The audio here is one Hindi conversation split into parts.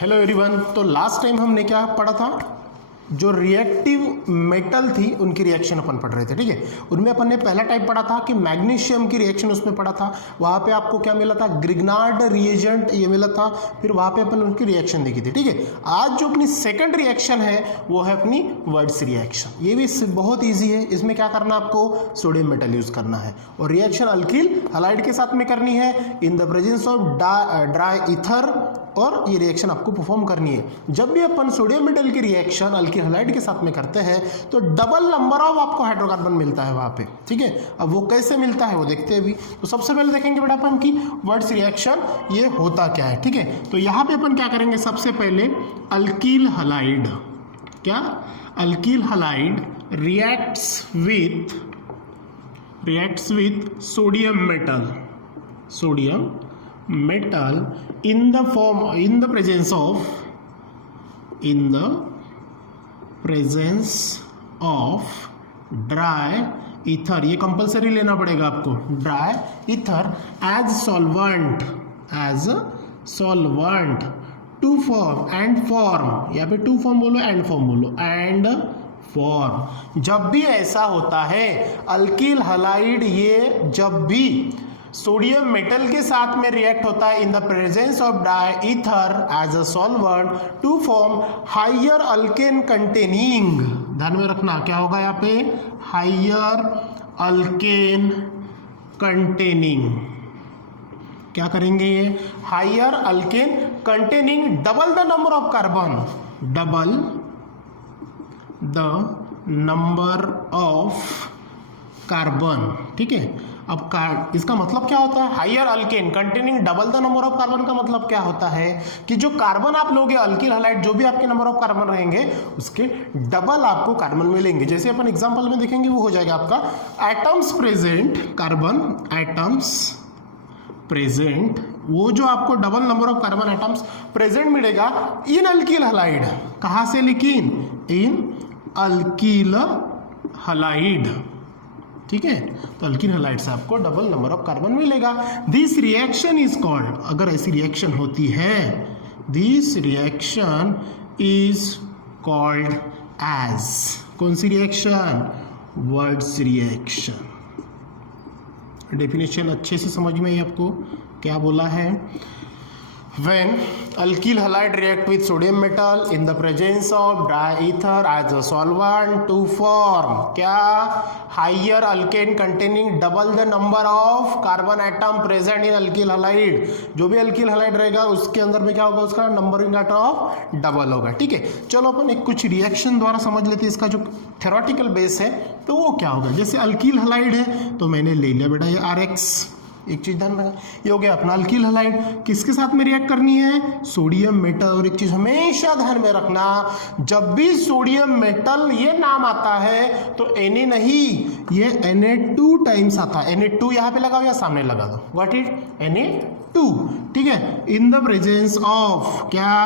Hello everyone. तो लास्ट टाइम हमने क्या पढ़ा था, जो रिएक्टिव मेटल थी उनकी रिएक्शन अपन पढ़ रहे थे। ठीक है, उनमें अपन ने पहला टाइप पढ़ा था कि मैग्नीशियम की रिएक्शन उसमें पढ़ा था। वहाँ पे आपको क्या मिला था, ग्रिग्नार्ड रिएजेंट ये मिला था। फिर वहाँ पे अपन उनकी रिएक्शन देखी थी। ठीक है, आज जो अपनी सेकंड रिएक्शन है वो है अपनी वर्ड्स रिएक्शन। ये भी बहुत ईजी है। इसमें क्या करना है, आपको सोडियम मेटल यूज करना है और रिएक्शन अल्किल हलाइड के साथ में करनी है in the presence of dry ether. और ये रिएक्शन आपको परफॉर्म करनी है। जब भी अपन सोडियम मेटल की रिएक्शन अल्किल हलाइड के साथ में करते हैं तो डबल नंबर ऑफ आपको हाइड्रोकार्बन मिलता है वहां पे। ठीक है, अब वो कैसे मिलता है वो देखते हैं अभी। तो सबसे पहले देखेंगे बेटा अपन की वर्ड्स रिएक्शन ये होता क्या है। ठीक है, तो यहाँ पे अपन क्या करेंगे, सबसे पहले अल्किल हलाइड, क्या alkyl halide reacts with sodium metal in the presence of dry ether। ये कंपलसरी लेना पड़ेगा आपको, dry ether as solvent to form and form. यहाँ पे टू फॉर्म बोलो, एंड फॉर्म बोलो, एंड फॉर्म। जब भी ऐसा होता है अल्किल हलाइड, ये जब भी सोडियम मेटल के साथ में रिएक्ट होता है in the presence of dry ether as a solvent to form higher alkane containing. ध्यान में रखना क्या होगा यहाँ पे, हाइयर अल्केन कंटेनिंग। क्या करेंगे ये, higher alkane containing double the number of carbon, double the number of carbon. ठीक है, अब इसका मतलब क्या होता है, higher alkane containing double the number of carbon का मतलब क्या होता है कि जो कार्बन आप लोगे अल्किल हलाइड, जो भी आपके नंबर ऑफ कार्बन रहेंगे उसके डबल आपको कार्बन मिलेंगे। जैसे अपन एग्जांपल में देखेंगे वो हो जाएगा आपका atoms present, carbon atoms present, वो जो आपको double number of carbon atoms present मिलेगा इन अल्किल हलाइड। कहां से, लेकिन इन अल्किल हलाइड। ठीक है, तो अल्किल हलाइड से आपको डबल नंबर ऑफ कार्बन मिलेगा। दिस रिएक्शन इज कॉल्ड, अगर ऐसी रिएक्शन होती है, this reaction is called as, कौन सी रिएक्शन, वर्ड्स रिएक्शन। डेफिनेशन अच्छे से समझ में आई आपको, क्या बोला है, when alkyl halide react with sodium metal in the presence of dry ether as a solvent to form क्या, higher alkane containing double the number of carbon atom present in alkyl halide। जो भी alkyl halide रहेगा उसके अंदर में क्या होगा, उसका नंबरिंग एटम ऑफ डबल होगा। ठीक है, चलो अपन एक कुछ रिएक्शन द्वारा समझ लेते हैं इसका जो थ्योरेटिकल बेस है। तो वो क्या होगा, जैसे अल्किल हलाइड है तो मैंने ले लिया बेटा ये RX। एक चीज ध्यान रखना, ये हो गया अपना अल्किल हलाइड, किसके साथ में रिएक्ट करनी है, सोडियम मेटल। और एक चीज हमेशा ध्यान में रखना, जब भी सोडियम मेटल ये नाम आता है तो Na नहीं, ये Na2 टाइम्स आता है। Na2 यहाँ पे लगाओ या सामने लगा दो, व्हाट इट, Na2। ठीक है, इन द प्रेजेंस ऑफ क्या,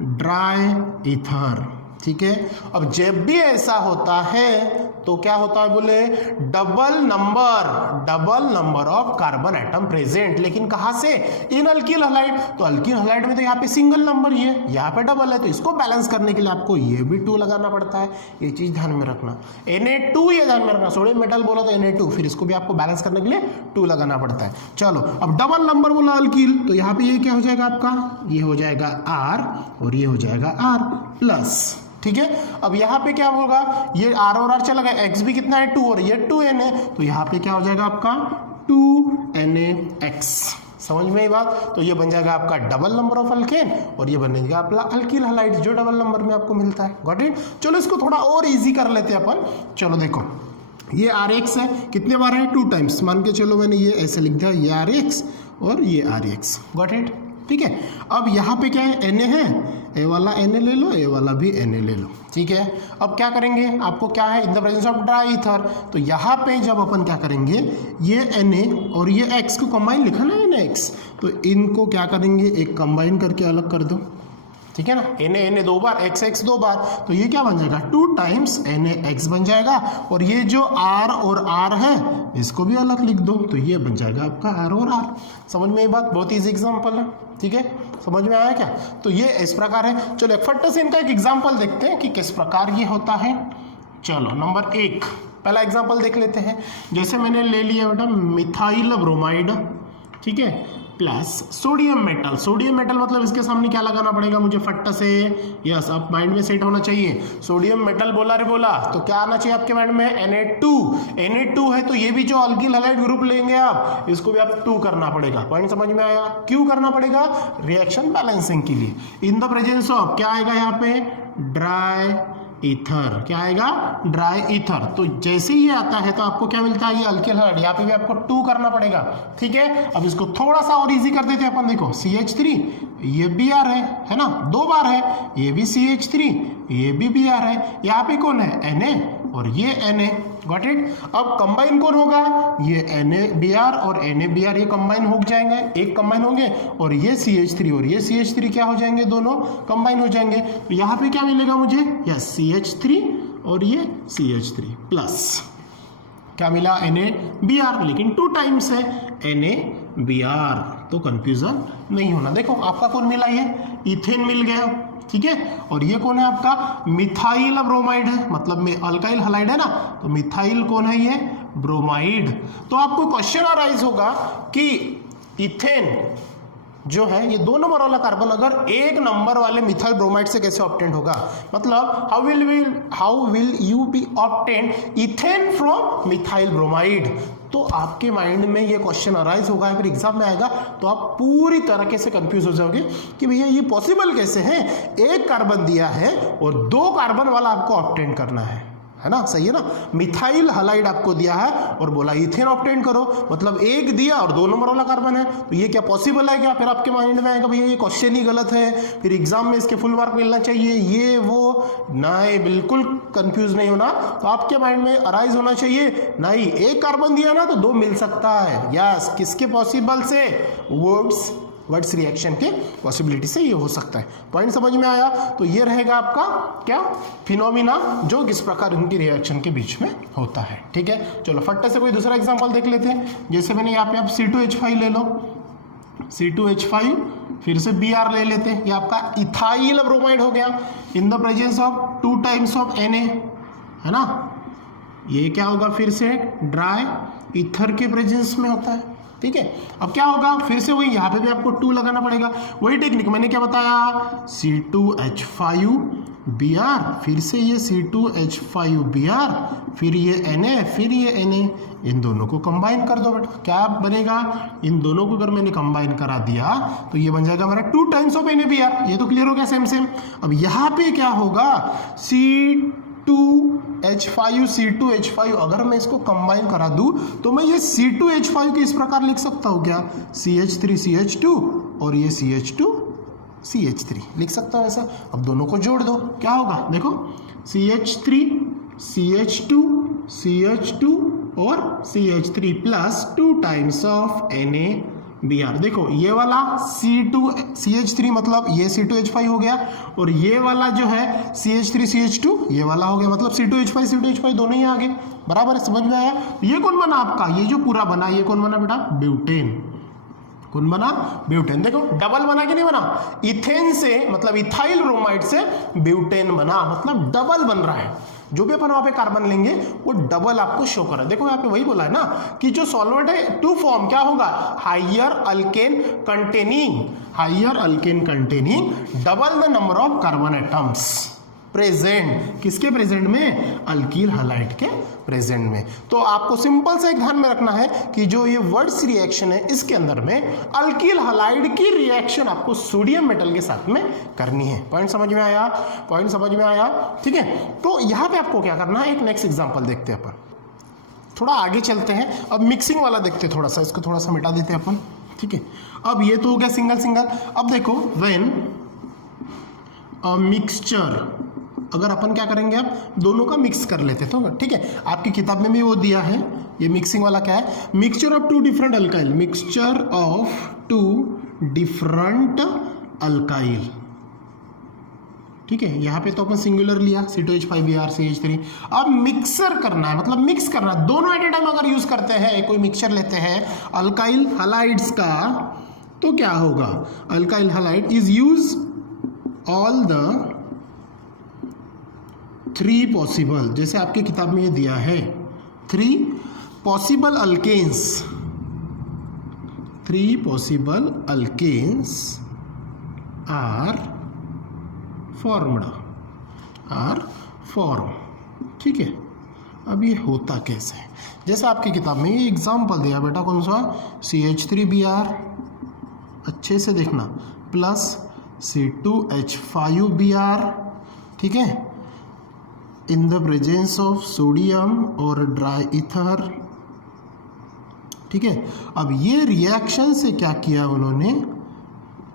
ड्राई ईथर। ठीक है, अब जब भी ऐसा होता है तो क्या होता है बोले, double number of carbon atom present. लेकिन कहां से, इन अल्किल हलाइड। तो अल्किल हलाइड में तो यहाँ पे सिंगल नंबर ही है, यहाँ पे डबल है, तो इसको बैलेंस करने के लिए आपको ये भी 2 लगाना पड़ता है। ये चीज ध्यान में रखना, Na2 ये ध्यान में रखना, सोडियम मेटल बोला तो Na2, फिर इसको भी आपको बैलेंस करने के लिए 2 लगाना पड़ता है। चलो, अब डबल नंबर बोला अल्किल, तो यहाँ पे ये क्या हो जाएगा आपका, ये हो जाएगा R और ये हो जाएगा R प्लस। ठीक है, अब यहाँ पे क्या होगा, ये R और R चला गया, X भी कितना है 2 और ये 2N है, तो यहाँ पे क्या हो जाएगा आपका 2NaX। समझ में आई बात। तो ये बन जाएगा आपका डबल नंबर ऑफ अल्केन और ये बनेगा आपका अल्किल हलाइड जो डबल नंबर में आपको मिलता है। Got it. चलो इसको थोड़ा और इजी कर लेते हैं अपन। चलो देखो, ये RX है, कितने बार है, 2 टाइम्स। मान के चलो मैंने ये ऐसे लिख दिया, ये RX और ये RX। Got it. ठीक है, अब यहाँ पे क्या है, Na है, ए वाला Na ले लो, ए वाला भी Na ले लो। ठीक है, अब क्या करेंगे, आपको क्या है, in the presence of dry ether. तो यहाँ पे जब अपन क्या करेंगे, ये Na और ये X को कंबाइन लिखा ना, NaX, तो इनको क्या करेंगे, एक कंबाइन करके अलग कर दो। ठीक है ना, Na दो बार, X दो बार, तो ये क्या बन जाएगा 2 टाइम्स NaX बन जाएगा। और ये जो R और R है इसको भी अलग लिख दो, तो ये बन जाएगा आपका R और R। समझ में ये बात, बहुत ईजी एग्जाम्पल है। ठीक है, समझ में आया क्या? तो ये इस प्रकार है। चलो एक फट से इनका एक एग्जाम्पल देखते हैं कि किस प्रकार ये होता है। चलो नंबर 1 पहला एग्जाम्पल देख लेते हैं। जैसे मैंने ले लिया बेटा मिथाइल ब्रोमाइड, ठीक है, plus sodium metal. Sodium metal मतलब इसके सामने क्या लगाना पड़ेगा मुझे फट से, यस अब माइंड में सेट होना चाहिए। सोडियम मेटल बोला रे बोला, तो क्या आना चाहिए आपके माइंड में Na2 है, तो ये भी जो अल्किल हैलाइड ग्रुप लेंगे आप, इसको भी आप 2 करना पड़ेगा। पॉइंट समझ में आया? क्यों करना पड़ेगा? रिएक्शन बैलेंसिंग के लिए। इन द प्रेजेंस ऑफ क्या आएगा यहाँ पे ड्राई ईथर, क्या आएगा ड्राई ईथर। तो जैसे ही ये आता है तो आपको क्या मिलता है, ये अल्किल हैलाइड, यहाँ पे भी आपको 2 करना पड़ेगा। ठीक है, अब इसको थोड़ा सा और इजी कर देते हैं अपन। देखो CH3 ये Br है ना, 2 बार है, ये भी CH3 ये भी Br है, यहाँ पे कौन है Na और ये Na, गॉट इट। अब कंबाइन कौन होगा, ये NaBr और NaBr ये कंबाइन हो जाएंगे, एक कंबाइन होंगे, और ये CH3 और ये CH3 क्या हो जाएंगे, दोनों कंबाइन हो जाएंगे। तो यहाँ पे क्या मिलेगा मुझे, यस CH3 और ये CH3 प्लस क्या मिला NaBr, लेकिन 2 टाइम्स है NaBr, तो कंफ्यूजन नहीं होना। देखो आपका कौन मिला, ये इथेन मिल गया, ठीक है, और ये कौन है आपका मिथाइल ब्रोमाइड है, मतलब में अल्काइल हैलाइड है ना, तो मिथाइल कौन है, ये ब्रोमाइड। तो आपको क्वेश्चन अराइज होगा कि इथेन जो है ये 2 नंबर वाला कार्बन अगर 1 नंबर वाले मिथाइल ब्रोमाइड से कैसे ऑब्टेंड होगा, मतलब how will you be obtained ethane from methyl bromide. तो आपके माइंड में ये क्वेश्चन अराइज होगा, फिर एग्जाम में आएगा तो आप पूरी तरीके से कंफ्यूज हो जाओगे कि भैया ये पॉसिबल कैसे है, 1 कार्बन दिया है और 2 कार्बन वाला आपको ऑब्टेंड करना है ना, सही है ना। मिथाइल हैलाइड आपको दिया है और बोला इथेन ऑब्टेन करो, मतलब 1 दिया और 2 नंबर वाला कार्बन है, तो ये क्या पॉसिबल है क्या? फिर आपके माइंड में आएगा भैया ये क्वेश्चन ही गलत है, फिर एग्जाम में इसके फुल मार्क मिलना चाहिए, ये वो नहीं, बिल्कुल कंफ्यूज नहीं होना। तो आपके माइंड में अराइज होना चाहिए नहीं, 1 कार्बन दिया ना तो 2 मिल सकता है, यस किसके पॉसिबल से, वर्ड्स रिएक्शन के पॉसिबिलिटी से ये हो सकता है। पॉइंट समझ में आया? तो ये रहेगा आपका क्या फिनोमिना, जो किस प्रकार उनकी रिएक्शन के बीच में होता है। ठीक है, चलो फट्टे से कोई दूसरा एग्जांपल देख लेते हैं। जैसे मैंने यहाँ पे आप C2H5 ले लो, C2H5 फिर से Br ले लेते हैं, ये आपका इथाइल ब्रोमाइड हो गया इन the presence of 2 times of Na, है ना। ये क्या होगा, फिर से ड्राई ईथर के प्रेजेंस में होता है। ठीक है, अब क्या होगा, फिर से वही यहाँ पे भी आपको 2 लगाना पड़ेगा, वही टेक्निक मैंने क्या बताया, C2H5Br, फिर से ये C2H5Br, फिर ये Na, फिर ये Na, इन दोनों को कंबाइन कर दो बेटा, क्या बनेगा, इन दोनों को अगर मैंने कंबाइन करा दिया तो ये बन जाएगा हमारा 2 टाइम्स ऑफ NaBr। ये तो क्लियर हो गया, सेम। अब यहाँ पे क्या होगा, C2H5 अगर मैं इसको कंबाइन करा दूं तो मैं ये C2H5 को इस प्रकार लिख सकता हूं क्या, CH3CH2 और ये CH2CH3 लिख सकता हूं ऐसा। अब दोनों को जोड़ दो, क्या होगा, देखो CH3CH2CH2 और CH3 plus 2 times of NaBr। देखो ये वाला CH3 मतलब ये C2H5 हो गया, और ये वाला जो है CH3CH2 ये वाला हो गया, मतलब C2H5 दोनों ही आ गए, बराबर है, समझ में आया। ये कौन बना आपका, ये जो पूरा बना ये कौन बना बेटा, ब्यूटेन। कौन बना, ब्यूटेन। देखो डबल बना कि नहीं बना, इथेन से मतलब इथाइल ब्रोमाइड से ब्यूटेन बना, मतलब डबल बन रहा है। जो भी अपन वहां पे कार्बन लेंगे वो डबल आपको शो कर रहा है। देखो यहाँ पे वही बोला है ना कि जो सॉल्वेंट है 2 फॉर्म क्या होगा, higher alkane containing double the number of carbon atoms present, किसके प्रेजेंट में, अल्कील हैलाइड के प्रेजेंट में। तो आपको सिंपल से एक ध्यान में रखना है कि जो ये वर्ड्स रिएक्शन है इसके अंदर में अल्कील हैलाइड की रिएक्शन आपको सोडियम मेटल के साथ में करनी है। पॉइंट समझ में आया, ठीक है। तो यहाँ पे आपको क्या करना है, एक नेक्स्ट एग्जाम्पल देखते हैं अपन, थोड़ा आगे चलते हैं। अब मिक्सिंग वाला देखते हैं, थोड़ा सा इसको थोड़ा सा मिटा देते हैं अपन, ठीक है। अब ये तो हो गया सिंगल। अब देखो व्हेन अ मिक्सचर, अगर अपन क्या करेंगे, अब दोनों का मिक्स कर लेते तो ठीक है। आपकी किताब में भी वो दिया है, ये मिक्सिंग वाला क्या है, mixture of 2 different alkyl, mixture of 2 different alkyl, ठीक है, यहाँ पे तो अपन सिंगुलर लिया C2H5Br CH3। अब मिक्सर करना है, मतलब मिक्स करना है, दोनों एट ए टाइम अगर यूज करते हैं, कोई मिक्सचर लेते हैं अल्काइल हलाइड्स का, तो क्या होगा, alkyl halide is use all the 3 possible, जैसे आपके किताब में ये दिया है 3 possible alkanes, 3 possible alkanes are form, ठीक है। अब ये होता कैसे है, जैसे आपकी किताब में ये एग्जाम्पल दिया बेटा, कौन सा, CH3Br, अच्छे से देखना, प्लस C2H5Br, ठीक है, in the presence of sodium और ड्राई ईथर, ठीक है। अब ये रिएक्शन से क्या किया उन्होंने,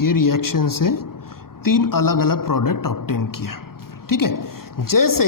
ये रिएक्शन से 3 अलग अलग प्रोडक्ट ऑब्टेन किया, ठीक है। जैसे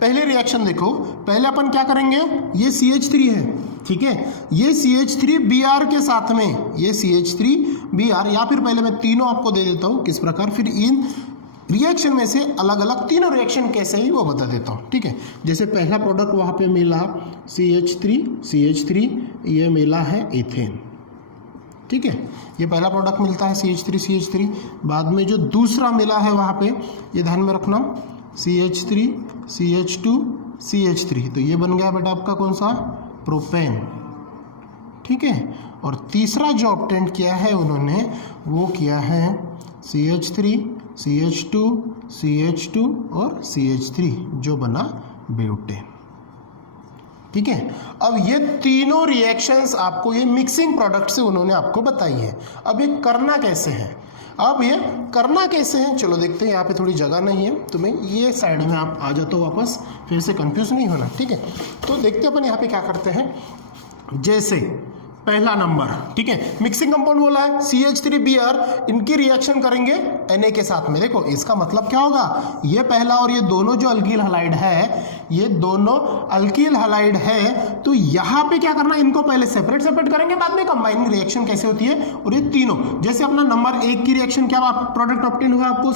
पहले रिएक्शन देखो, पहले अपन क्या करेंगे, ये CH3 है, ठीक है, ये CH3Br के साथ में, ये CH3Br, या फिर पहले मैं तीनों आपको दे देता हूं किस प्रकार, फिर इन रिएक्शन में से अलग अलग तीनों रिएक्शन कैसे ही वो बता देता हूं, ठीक है। जैसे पहला प्रोडक्ट वहां पे मिला CH3, ये मिला है इथेन, ठीक है, ये पहला प्रोडक्ट मिलता है CH3। बाद में जो दूसरा मिला है वहाँ पे, ये ध्यान में रखना, CH3 CH2 CH3, तो ये बन गया बेटा आपका कौन सा, प्रोपेन, ठीक है। और तीसरा जो ऑब्टेन किया है उन्होंने, वो किया है CH3 CH2 और CH3, जो बना ब्यूटेन, ठीक है। अब ये तीनों रिएक्शंस आपको ये मिक्सिंग प्रोडक्ट से उन्होंने आपको बताई है। अब ये करना कैसे है, चलो देखते हैं। यहाँ पे थोड़ी जगह नहीं है, तो मैं ये साइड में आप आ जाते हो वापस, फिर से कंफ्यूज नहीं होना, ठीक है। तो देखते हैं अपन यहाँ पे क्या करते हैं। जैसे पहला नंबर, ठीक है, मिक्सिंग कंपाउंड बोला है CH3Br, इनकी रिएक्शन करेंगे Na के साथ में। देखो इसका मतलब क्या होगा, ये पहला और ये दोनों जो अल्कील हलाइड है, ये दोनों अल्कील हलाइड है, तो यहाँ पे क्या करना, इनको पहले सेपरेट करेंगे, बाद में कंबाइनिंग रिएक्शन कैसे होती है। और ये तीनों, जैसे अपना नंबर 1 की रिएक्शन क्या प्रोडक्ट ऑब्टेन हुआ आपको,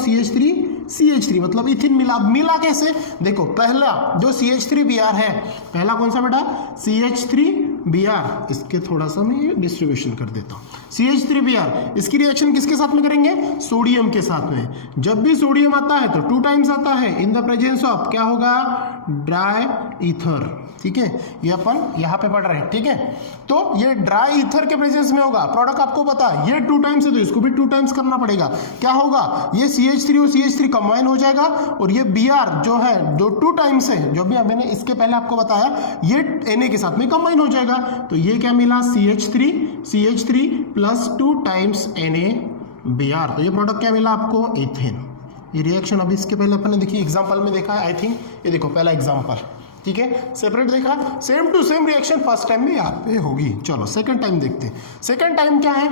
CH3 मतलब इथिन मिला कैसे, देखो पहला जो CH3Br है, पहला कौन सा बेटा, CH3Br, इसके थोड़ा सा मैं डिस्ट्रीब्यूशन कर देता हूँ। CH3Br, इसकी रिएक्शन किसके साथ में करेंगे, सोडियम के साथ में। जब भी सोडियम आता है तो 2 टाइम्स आता है, इन द प्रेजेंस ऑफ क्या होगा, ड्राई ईथर, ठीक है, ये अपन यहाँ पे पढ़ रहे हैं, ठीक है। तो ये ड्राई ईथर के प्रेजेंस में होगा, प्रोडक्ट आपको पता है ये 2 टाइम्स है, तो इसको भी 2 टाइम्स करना पड़ेगा। क्या होगा, ये CH3 और CH3 कंबाइन हो जाएगा, और ये Br जो है, जो 2 टाइम्स है, जो भी मैंने इसके पहले आपको बताया, ये Na के साथ में कंबाइन हो जाएगा। तो ये क्या मिला, CH3 प्लस 2 टाइम्स NaBr, तो ये प्रोडक्ट क्या मिला आपको, इथेन। ये रिएक्शन अभी इसके पहले अपन ने देखी, एग्जाम्पल में देखा है, आई थिंक ये देखो पहला एग्जाम्पल, ठीक है, सेपरेट देखा, same to same reaction first time में यहाँ पे होगी। चलो सेकंड टाइम देखते हैं। सेकंड टाइम क्या है,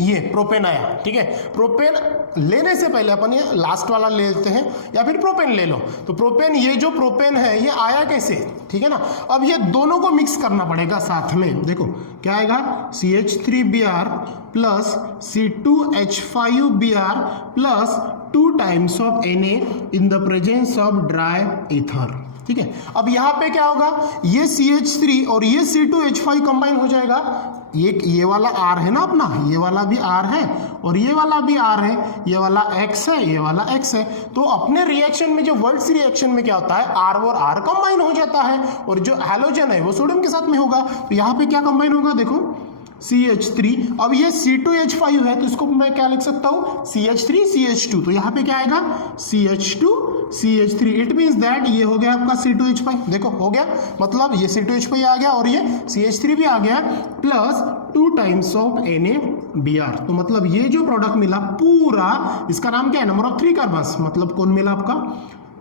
ये प्रोपेन आया, ठीक है। प्रोपेन लेने से पहले अपन ये लास्ट वाला ले लेते हैं, या फिर प्रोपेन ले लो। तो प्रोपेन, ये जो प्रोपेन है ये आया कैसे, ठीक है ना। अब ये दोनों को मिक्स करना पड़ेगा साथ में। देखो क्या आएगा, CH3Br plus C2H5Br plus 2 times of Na in the presence of dry ether, ठीक है। अब यहाँ पे क्या होगा, ये CH3 और ये C2H5 कंबाइन हो जाएगा। ये वाला R है ना अपना, ये वाला भी R है और ये वाला भी R है, ये वाला X है, ये वाला X है। तो अपने रिएक्शन में, जो वर्ड्स रिएक्शन में क्या होता है, R और R कंबाइन हो जाता है, और जो हैलोजन है वो सोडियम के साथ में होगा। तो यहाँ पे क्या कंबाइन होगा, देखो CH3, अब ये C2H5 है, तो इसको मैं क्या लिख सकता हूँ, CH3 CH2, तो यहाँ पे क्या आएगा, CH2 CH3, it means that ये हो गया आपका C2H5, देखो हो गया, मतलब ये C2H5 आ गया और ये CH3 भी आ गया, प्लस 2 टाइम्स ऑफ NaBr। तो मतलब ये जो प्रोडक्ट मिला पूरा, इसका नाम क्या है, नंबर ऑफ 3 कार्बन्स, मतलब कौन मिला आपका,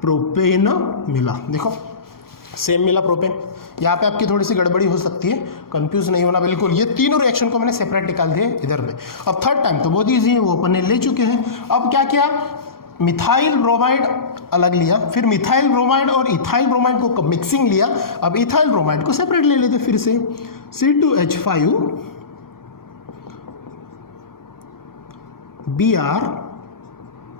प्रोपेन मिला। देखो सेम मिला प्रोपेन। यहाँ पे आपकी थोड़ी सी गड़बड़ी हो सकती है, कंफ्यूज नहीं होना बिल्कुल। ये तीनों रिएक्शन को मैंने सेपरेट निकाल दिया इधर में। अब थर्ड टाइम तो बहुत ईजी है, वो अपन ने ले चुके हैं। अब क्या किया, मिथाइल ब्रोमाइड अलग लिया, फिर मिथाइल ब्रोमाइड और इथाइल ब्रोमाइड को मिक्सिंग लिया। अब इथाइल ब्रोमाइड को सेपरेट ले लेते फिर से, C2H5Br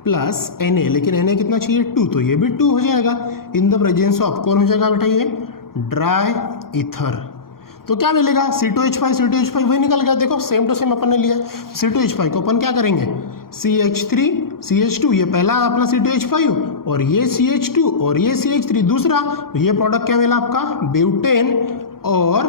प्लस Na, लेकिन Na कितना चाहिए 2, तो ये भी 2 हो जाएगा इन द प्रेजेंस ऑफ, कौन हो जाएगा बेटा ये ड्राई ईथर। तो क्या मिलेगा C2H5 वही निकल गया, देखो सेम टू सेम अपन ने लिया। C2H5 को अपन क्या करेंगे CH3 CH2, ये पहला अपना C2H5 और ये CH2 और ये CH3 दूसरा, तो ये प्रोडक्ट क्या मिला आपका ब्यूटेन, और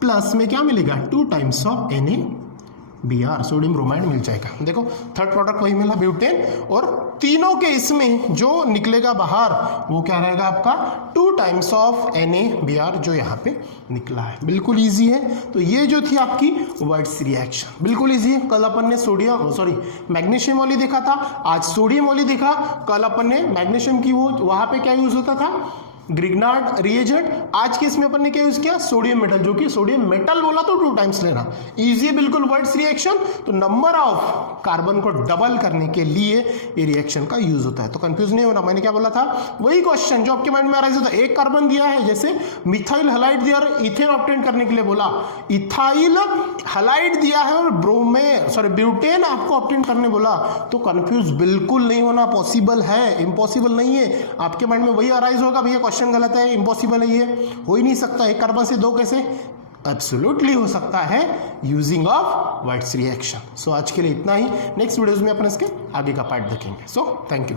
प्लस में क्या मिलेगा 2 times of NaBr sodium bromide मिल जाएगा। देखो थर्ड प्रोडक्ट वही मिला ब्यूटेन, और तीनों के इसमें जो निकलेगा बाहर वो क्या रहेगा आपका 2 टाइम्स ऑफ NaBr जो यहाँ पे निकला है। बिल्कुल इजी है। तो ये जो थी आपकी वर्ड्स रिएक्शन बिल्कुल इजी है। कल अपन ने मैग्नीशियम वाली देखा था, आज सोडियम वाली देखा। कल अपन ने मैग्नीशियम की वो वहाँ पे क्या यूज होता था ग्रिग्नार्ड रिएजेंट, आज के इसमें अपन ने क्या यूज किया सोडियम मेटल, जो कि सोडियम मेटल बोला तो 2 टाइम्स लेना। इजी है बिल्कुल वर्ड्स रिएक्शन। तो नंबर ऑफ कार्बन को डबल करने के लिए ये रिएक्शन का यूज होता है। तो कंफ्यूज नहीं होना, मैंने क्या बोला था वही क्वेश्चन जो आपके माइंड में आ रहा है। एक कार्बन दिया है, जैसे मिथाइल हलाइड दिया और इथेन ऑब्टेन करने के लिए बोला, इथाइल हलाइड दिया है और ब्यूटेन आपको ऑब्टेन करने बोला, तो कंफ्यूज बिल्कुल नहीं होना। पॉसिबल है, इम्पॉसिबल नहीं है। आपके माइंड में वही अराइज होगा भैया क्वेश्चन गलत है, इम्पॉसिबल है, ये हो ही नहीं सकता। एक कार्बन से 2 कैसे, एब्सोल्युटली हो सकता है यूजिंग ऑफ वर्ड्स रिएक्शन। सो आज के लिए इतना ही। नेक्स्ट वीडियोज में अपन इसके आगे का पार्ट देखेंगे। So thank you.